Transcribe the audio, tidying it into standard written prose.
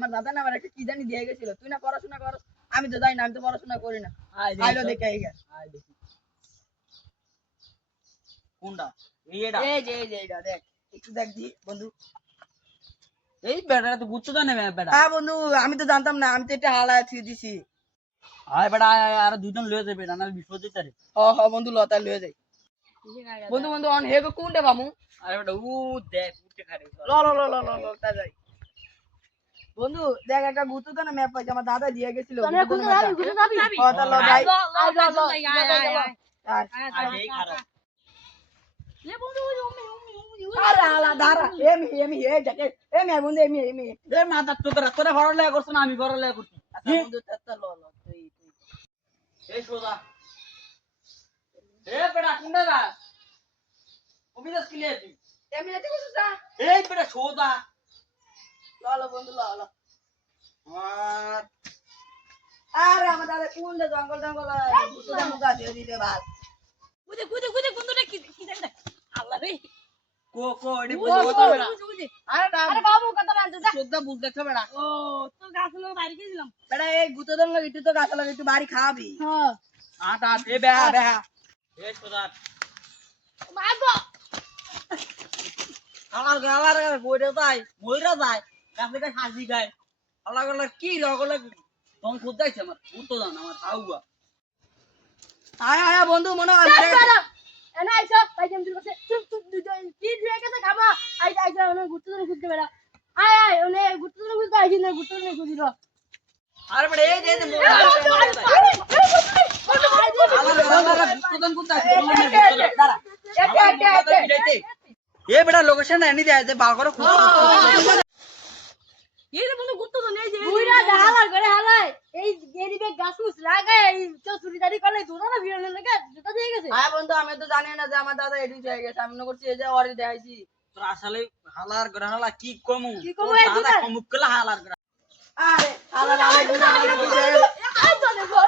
আমার দাদা না আমার একটা কি জানি দিয়ে গেছিল, তুই না পড়াশোনা কর। আমি তো জানি না, আমি তো পড়াশোনা করি না। আইলো দেখে আইগা কোনটা এইটা এই যে এইটা দেখ, একটু দেখ দি বন্ধু। এই বেটা তো বুঝছো না বেটা হ্যাঁ বন্ধু, আমি তো জানতাম না, আমি তো এটা হালায় থুই দিছি। আয় বেটা আর দুজন লয়ে যাবে না বিপদ দিতে রে হ বন্ধু লতা লয়ে যাই। বন্ধু বন্ধু অন হেগো কোনটা বামু? আরে বেটা উ দেখ উঠে খারে ল ল ল ল ল ল তা যাই। বন্ধু দেখ একটা গুতো তো না ম্যাপ পাইছে, আমার দাদা দিয়ে গেছিল। গুতো যাবি? ও তা ল যাই। আয় এই খারাপ আরে আলা দাঁড়া, এমি এ দেখে এমি বন্ধু এমি। এ মাথা তোরা তোরা ঘর লাগা করছ না আমি ঘর লাগা করছি আচ্ছা বন্ধু তা ল ল তুই এই সোজা এ বেটা কোনটা যা অবিনাশ কি লিয়ে তুই এমি যেতে বসছ না? এই বেটা সোজা ল ল বন্ধু ল ল। আর আরে আমার দাদা কোনটা জঙ্গল জঙ্গল গুতো দা মুগা দিয়ে দিতে ভাল। গুদে বন্ধুটা কি জানি আল্লাহ রে কো কো এডি ও, বুঝো তো ও, বেটা আরে বাবু কত রাখছ যা সোজা বুঝতেছ বেটা ও তো গাছ লোক বাইরে গেছিলাম বেটা এই গুতো দঙ্গ ইটু তো গাছ লাগা একটু বাড়ি খাবি। হ্যাঁ আট আট এ বেহা বেহা এ সোজা বাবা আলার বইরা যায় মইরা যায় কাছে কাছে হাসি গায় আলার কি রগলে তং খুদাইছে আমার উঠতো জান আমার হাউয়া আয় আয় বন্ধু মনে হয় মরে গেছে। এনা আইসা ভাই কেমন দিছে তুই কি দিয়ে গেছে খাবা আইসা ওনে গুত্তু ধরে খুঁজতে বেড়া আয় ওনে গুত্তু ধরে খুঁজতে আইছি না গুত্তু ধরে খুঁজিল আরে বড় এই যে এ বেটা লোকেশন এনি দেয় যে বার করে খুঁজ এই যে বন্ধু গুত্তু ধরে এই যে বুইরা হালার করে হালাই এই এদিকে গাছ মুছ লাগায় এই চুরি দাড়ি করলে তোরা না ভিড়নে লাগা জুতা দিয়ে গেছে আয় বন্ধু আমি তো জানি না যে আমার দাদা এডি হয়ে গেছে, আমি মনে করছি এই যে ওরে দেখাইছি। তোর আসলে হালার গ্রহালা কি কমু কি কমু তোর এই দাদা দুটা? কমুকলা হালার গ্রহ আরে আলা আলা আই তো দেখো